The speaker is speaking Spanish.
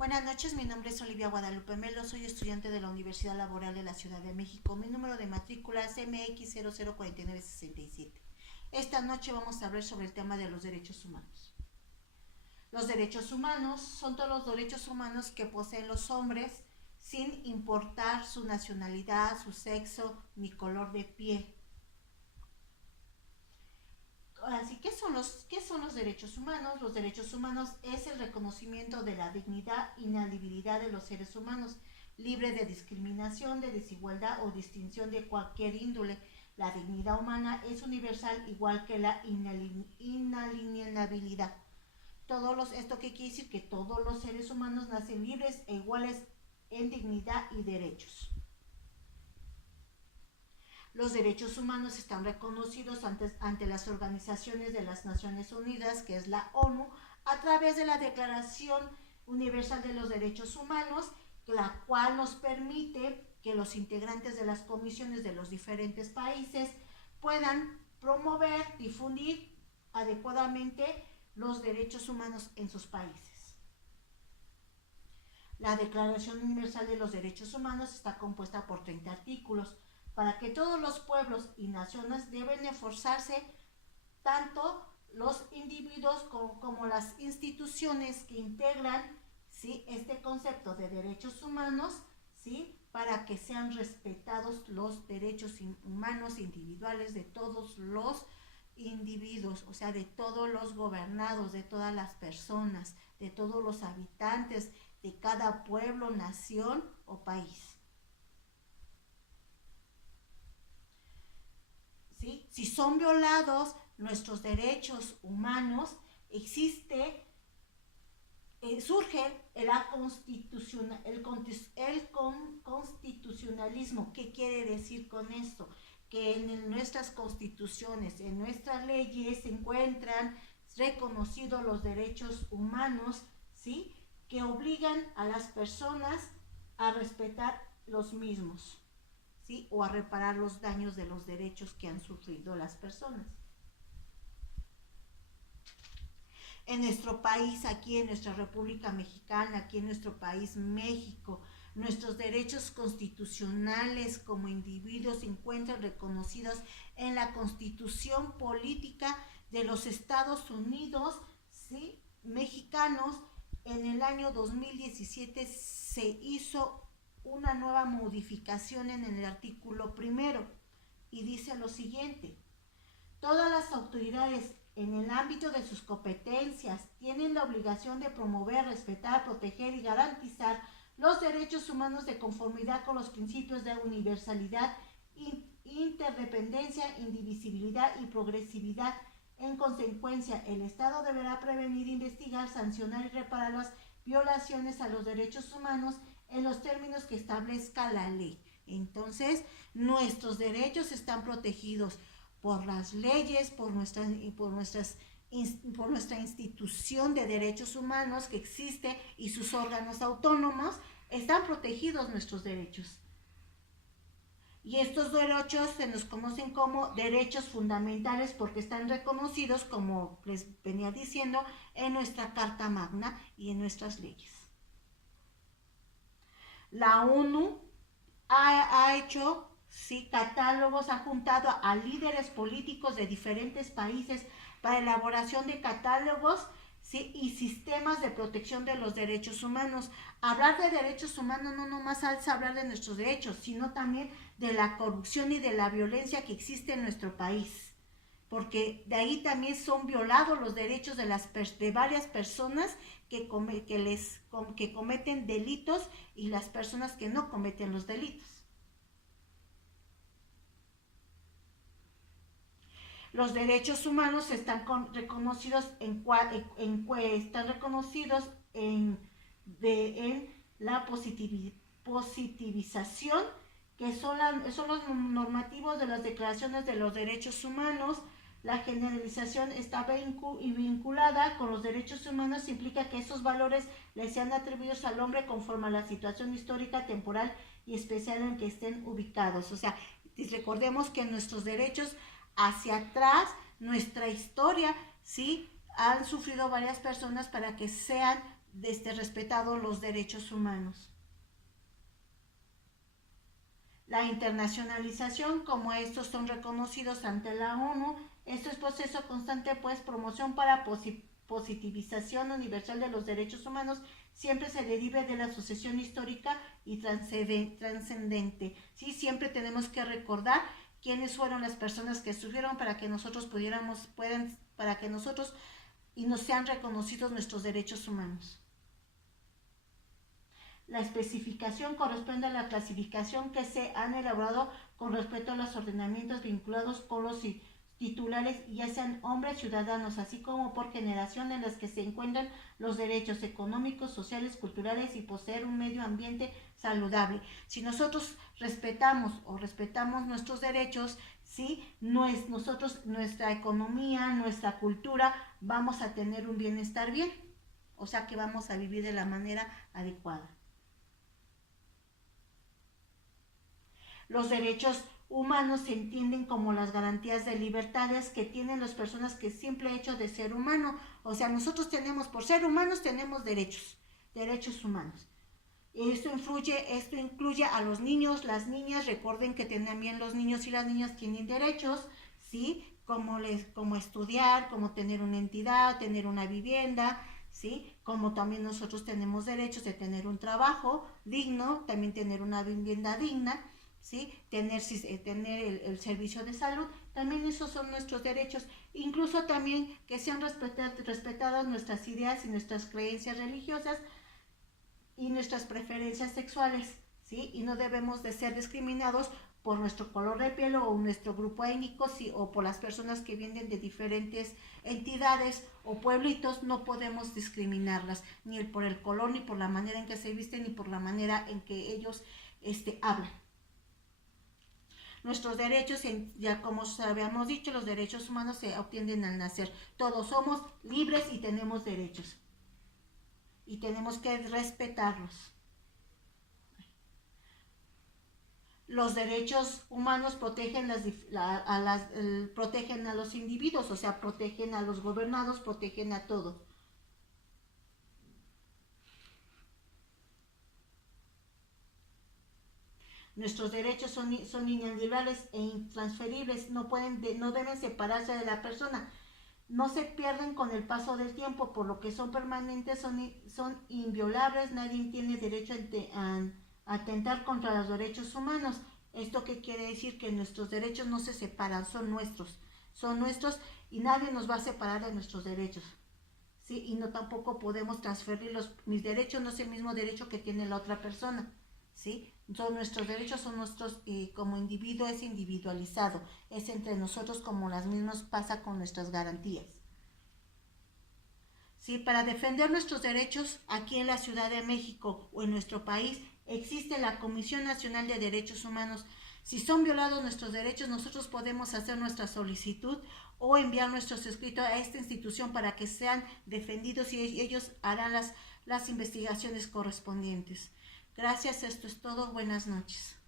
Buenas noches, mi nombre es Olivia Guadalupe Melo, soy estudiante de la Universidad Laboral de la Ciudad de México. Mi número de matrícula es MX004967. Esta noche vamos a hablar sobre el tema de los derechos humanos. Los derechos humanos son todos los derechos humanos que poseen los hombres sin importar su nacionalidad, su sexo ni color de piel. Así, ¿qué son los derechos humanos? Los derechos humanos es el reconocimiento de la dignidad e inalienabilidad de los seres humanos, libre de discriminación, de desigualdad o distinción de cualquier índole. La dignidad humana es universal, igual que la inalienabilidad. ¿Esto qué quiere decir? Que todos los seres humanos nacen libres e iguales en dignidad y derechos. Los derechos humanos están reconocidos ante las organizaciones de las Naciones Unidas, que es la ONU, a través de la Declaración Universal de los Derechos Humanos, la cual nos permite que los integrantes de las comisiones de los diferentes países puedan promover, difundir adecuadamente los derechos humanos en sus países. La Declaración Universal de los Derechos Humanos está compuesta por 30 artículos, para que todos los pueblos y naciones deben esforzarse, tanto los individuos como las instituciones que integran, ¿sí?, este concepto de derechos humanos, ¿sí?, para que sean respetados los derechos humanos individuales de todos los individuos, o sea, de todos los gobernados, de todas las personas, de todos los habitantes de cada pueblo, nación o país. ¿Sí? Si son violados nuestros derechos humanos, surge el constitucionalismo. ¿Qué quiere decir con esto? Que en nuestras constituciones, en nuestras leyes se encuentran reconocidos los derechos humanos, ¿sí?, que obligan a las personas a respetar los mismos, ¿sí?, o a reparar los daños de los derechos que han sufrido las personas. En nuestro país, aquí en nuestra República Mexicana, aquí en nuestro país México, nuestros derechos constitucionales como individuos se encuentran reconocidos en la Constitución Política de los Estados Unidos, ¿sí?, mexicanos. En el año 2017 se hizo una nueva modificación en el artículo 1 y dice lo siguiente: todas las autoridades en el ámbito de sus competencias tienen la obligación de promover, respetar, proteger y garantizar los derechos humanos de conformidad con los principios de universalidad, interdependencia, indivisibilidad y progresividad. En consecuencia, el Estado deberá prevenir, investigar, sancionar y reparar las violaciones a los derechos humanos en los términos que establezca la ley. Entonces, nuestros derechos están protegidos por las leyes, por nuestra institución de derechos humanos que existe y sus órganos autónomos. Están protegidos nuestros derechos. Y estos derechos se nos conocen como derechos fundamentales porque están reconocidos, como les venía diciendo, en nuestra Carta Magna y en nuestras leyes. La ONU ha hecho, sí, catálogos, ha juntado a líderes políticos de diferentes países para elaboración de catálogos, ¿sí?, y sistemas de protección de los derechos humanos. Hablar de derechos humanos no nomás es hablar de nuestros derechos, sino también de la corrupción y de la violencia que existe en nuestro país, porque de ahí también son violados los derechos de varias personas que cometen delitos y las personas que no cometen los delitos. Los derechos humanos están reconocidos en la positivización, que son los normativos de las declaraciones de los derechos humanos. La generalización está vinculada con los derechos humanos, implica que esos valores les sean atribuidos al hombre conforme a la situación histórica, temporal y especial en que estén ubicados. O sea, recordemos que nuestros derechos hacia atrás, nuestra historia, ¿sí?, han sufrido varias personas para que sean respetados los derechos humanos. La internacionalización, como estos son reconocidos ante la ONU, esto es proceso constante, pues promoción para positivización universal de los derechos humanos, siempre se derive de la sucesión histórica y trascendente. ¿Sí? Siempre tenemos que recordar quiénes fueron las personas que estuvieron para que nosotros para que nosotros y nos sean reconocidos nuestros derechos humanos. La especificación corresponde a la clasificación que se han elaborado con respecto a los ordenamientos vinculados con los titulares, ya sean hombres ciudadanos, así como por generación, en las que se encuentran los derechos económicos, sociales, culturales y poseer un medio ambiente saludable. Si nosotros respetamos nuestros derechos, ¿sí? Nuestra economía, nuestra cultura, vamos a tener un bienestar bien, o sea que vamos a vivir de la manera adecuada. Los derechos humanos se entienden como las garantías de libertades que tienen las personas que simple hecho de ser humano. O sea, nosotros por ser humanos tenemos derechos humanos. Esto incluye a los niños, las niñas. Recuerden que también los niños y las niñas tienen derechos, ¿sí? Como estudiar, como tener una entidad, tener una vivienda, ¿sí? Como también nosotros tenemos derechos de tener un trabajo digno, también tener una vivienda digna, ¿sí? Tener el servicio de salud, también esos son nuestros derechos. Incluso también que sean respetadas nuestras ideas y nuestras creencias religiosas y nuestras preferencias sexuales, ¿sí? Y no debemos de ser discriminados por nuestro color de piel o nuestro grupo étnico, ¿sí? O por las personas que vienen de diferentes entidades o pueblitos. No podemos discriminarlas, ni por el color, ni por la manera en que se visten, ni por la manera en que ellos hablan. Nuestros derechos, ya como habíamos dicho, los derechos humanos se obtienen al nacer. Todos somos libres y tenemos derechos. Y tenemos que respetarlos. Los derechos humanos protegen protegen a los individuos, o sea, protegen a los gobernados, protegen a todo. Nuestros derechos son inalienables e intransferibles, no deben separarse de la persona, no se pierden con el paso del tiempo, por lo que son permanentes, son inviolables. Nadie tiene derecho a atentar contra los derechos humanos. ¿Esto qué quiere decir? Que nuestros derechos no se separan, son nuestros y nadie nos va a separar de nuestros derechos, ¿sí? Y no tampoco podemos transferirlos. Mis derechos no es el mismo derecho que tiene la otra persona, ¿sí? Son nuestros derechos, son nuestros, como individuo es individualizado, es entre nosotros, como las mismas pasa con nuestras garantías. ¿Sí? Para defender nuestros derechos aquí en la Ciudad de México o en nuestro país existe la Comisión Nacional de Derechos Humanos. Si son violados nuestros derechos, nosotros podemos hacer nuestra solicitud o enviar nuestros escritos a esta institución para que sean defendidos y ellos harán las investigaciones correspondientes. Gracias, esto es todo. Buenas noches.